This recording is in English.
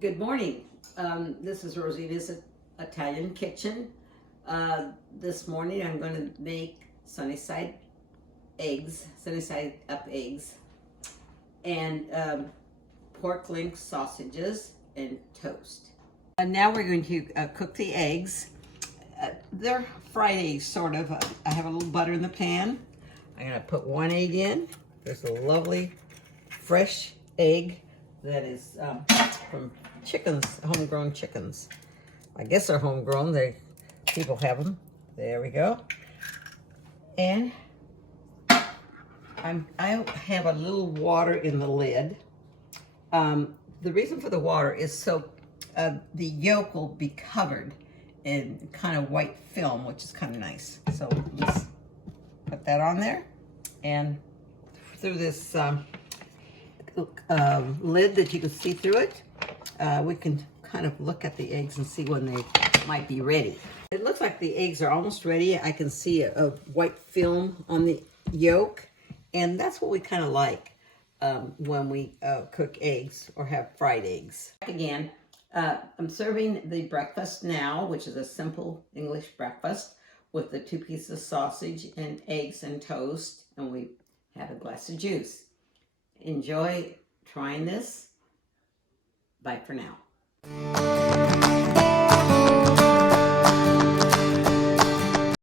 Good morning. This is Rosina's Italian kitchen. This morning I'm going to make sunny side up eggs, and pork link sausages and toast. And now we're going to cook the eggs. They're fried eggs, sort of. I have a little butter in the pan. I'm going to put one egg in. There's a lovely fresh egg that is from chickens, homegrown chickens. I guess they're homegrown. People have them. There we go. And I have a little water in the lid. The reason for the water is so the yolk will be covered in kind of white film, which is kind of nice. So let's put that on there, and through this lid that you can see through it, we can kind of look at the eggs and see when they might be ready. It looks like the eggs are almost ready. I can see a white film on the yolk, and that's what we kind of like when we cook eggs or have fried eggs. Again, I'm serving the breakfast now, which is a simple English breakfast with the 2 pieces of sausage and eggs and toast, and we have a glass of juice. Enjoy trying this. Bye for now.